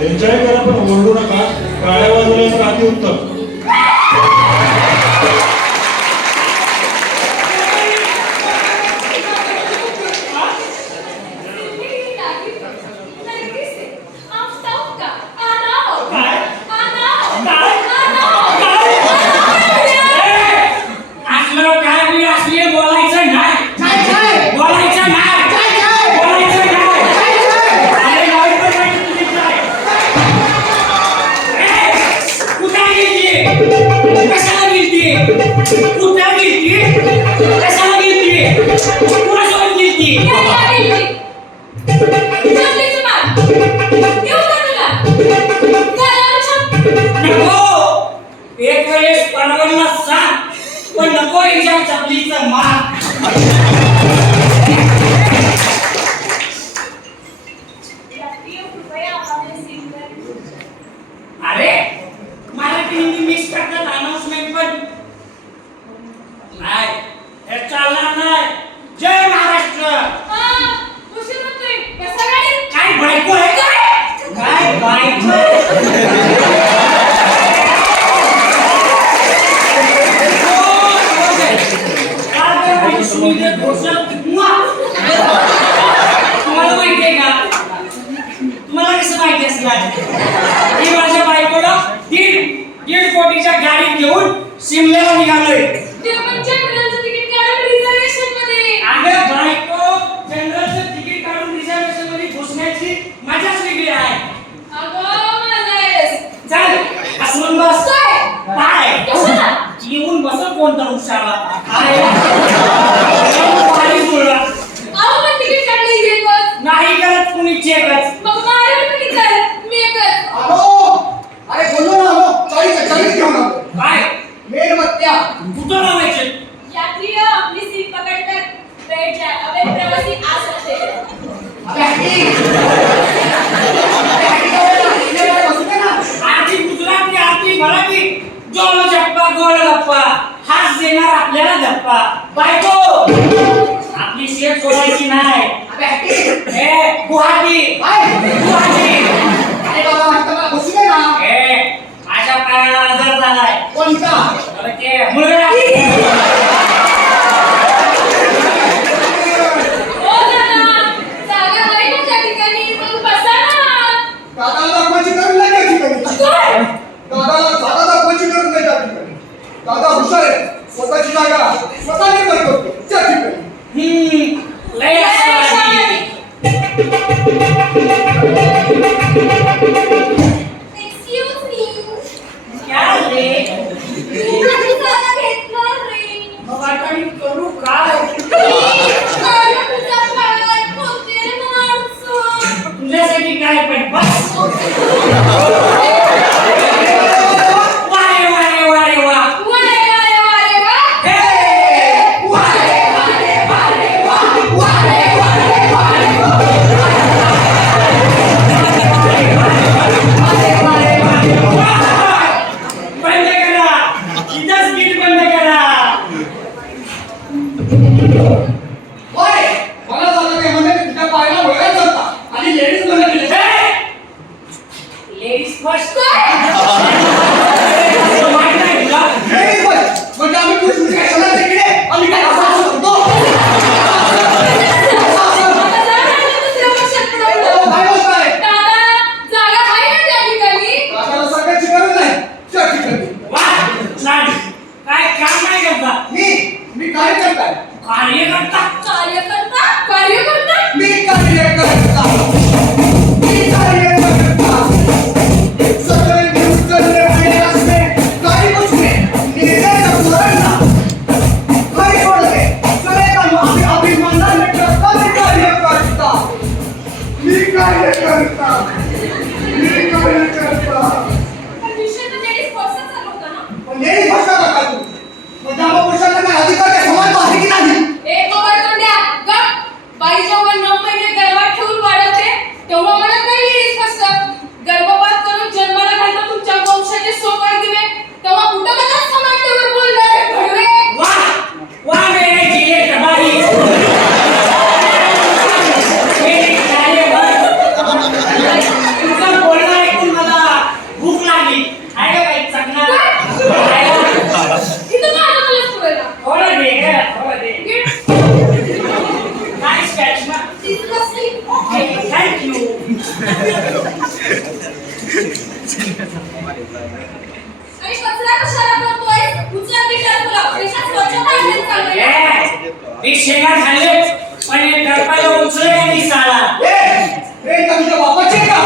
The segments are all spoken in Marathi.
एन्जॉय करा पण ओरडू नका. टाळ्या वाजवल्या तर अति उत्तम. एक वेळेस परवाना सांग पण नको हिच्या चपलीचं मार. अरे मराठी हिंदी मिक्स करतात अनाउन्समेंट पण नाही हे चालणार नाही. जय महाराष्ट्र. काय बायको आहे काय बायको तुम्हाला माहिती आहे का? तुम्हाला कसं माहिती असणार? मी माझ्या बायकोला दीड कोटीच्या गाडीत घेऊन शिमल्याला निघालोय. अगं बायको जनरलचं तिकीट काढून रिझर्वेशन मध्ये घुसण्याची मजाच वेगळी आहे. चल हसून बस. काय येऊन बस कोणता उशाला नाही करत कुणी चेकच. अरे बोललो ना हो चाळीस घेऊन आलो. काय मेणबत्त्या कुठं लावायचे? आपली सीट पकडकर बैठ जाए. अबे प्रवासी आ सकते हैं. आधी गुजराती आधी मराठी जोल जप्पा गोल गप्पा हास देणार आपल्याला गप्पा. बायको आपली शेत सोडायची नाही. हे गुवाहाटी अरे बाबा मला बसू दे ना. हे माझ्या पायाला आजार झालाय. कोणता? अरे ते मुलगा दादाला दाखवायची गरज नाही त्या ठिकाणी. दादा दाखवायची गरज नाही त्या ठिकाणी. दादा हुशार आहे. स्वतःची जागा स्वतः निर्माण करतो त्या ठिकाणी. लय असं एक्सक्यूज मी. क्या रे मग आता मी करू काय? तुझ्यासाठी काय पण बस. वारे वारे वारे वा बंद करा. इथंच गीत बंद करा. होय मला झालं काय म्हणजे तुझ्या पायाला वळण चालता आणि लेडीज मध्ये दिले. Ladies first. म्हणजे आम्ही पुरुष कशाला तिकडे आम्ही काय असं म्हणतो. काय होत आहे? दादाला सांगायची गरज नाही त्या ठिकाणी. वा छान. काय काम नाही करता? मी काय करताय? कार्य करता. मी कार्य करता. मी कार्य करता. आणि कचरा कशाला करतोय? उचल बिचार तुला. देशात स्वच्छता आणली चालली. मी शेंगा खाल्ले पण एक गरपाला उचलले नाही साला. हे का तुझ्या बापाचे का?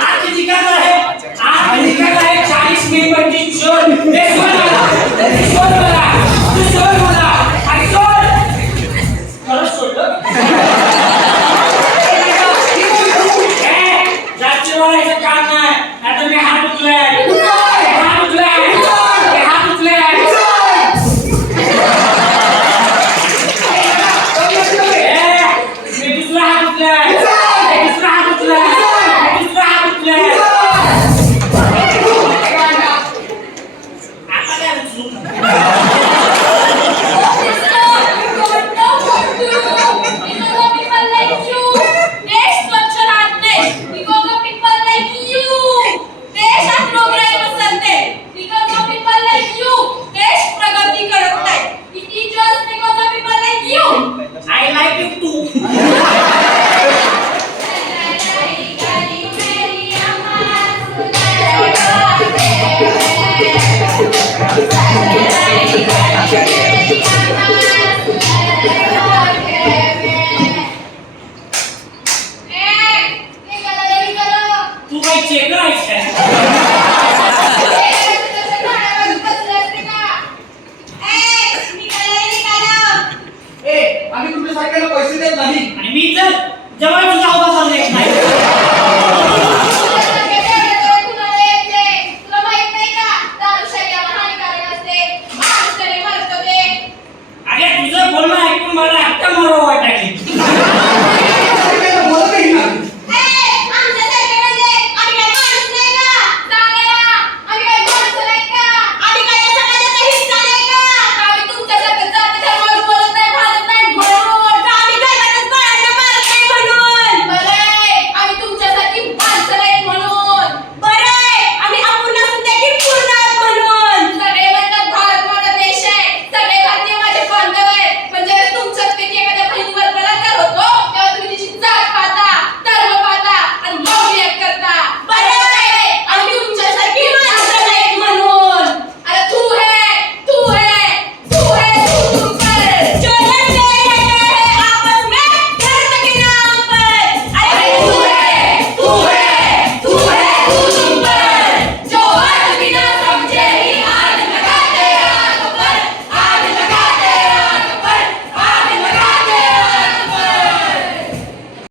आज जिंकत आहे. आज जिंकत आहे 40 मेंबरची चोर. हे सोड मला. हे सोड मला. तू सोड मला. आणि सोड. खरंच सोडलं? जास्ती बोलायचं काम नाही. नाहीतर मी हात उचलेन. हात उचलेन. हात उचलेन. मी दुसरा हात उचलेन. दुसरा हात उचलेन. दुसरा हात उचलेन. आता काय उचलू? I like you too. तू काही चेक आम्ही तुमच्या सारख्याला पैसे देत नाही. आणि मी जर जवळ तुझा